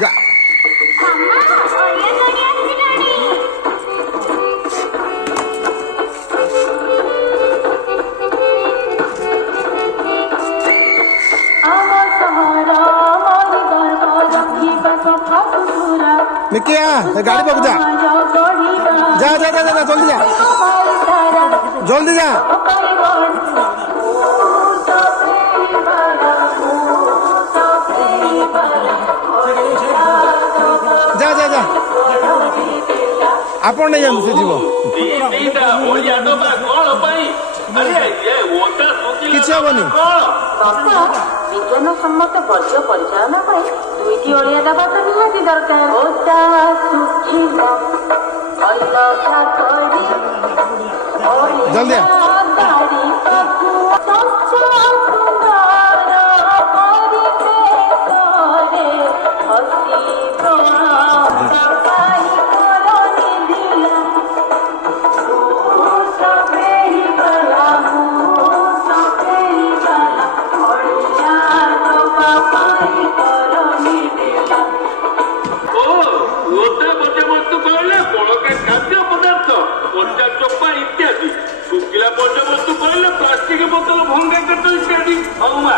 ଗା निकिया गाड़ी पक जा जा जा जा जा जल्दी जा जल्दी जा जा जा जा आपण नहीं जान से जीव किसी हेनी विज्ञान सम्मत वर्ज्य परिचालना दुईटी ओडिया दबा तो निहाती दरकार ओटा सुखिला अलका करी जल्दी आ दाड़ी पकु सच्चा सुंदर परिते तोरे हसी तो सफाई करनी दिला ओ सबेरी कला सबेरी कला ओडिया तो पापाई करनी दिला ବର୍ଜ୍ୟବସ୍ତୁ କହିଲେ ବଳକା ଖାଦ୍ୟ ପଦାର୍ଥ କଞ୍ଚା ଚୋପା ଇତ୍ୟାଦି ଶୁଖିଲା ବର୍ଜ୍ୟବସ୍ତୁ କହିଲେ ପ୍ଲାଷ୍ଟିକ ବୋତଲ ଭଙ୍ଗା କାଠ ଇତ୍ୟାଦି ହଉ ମା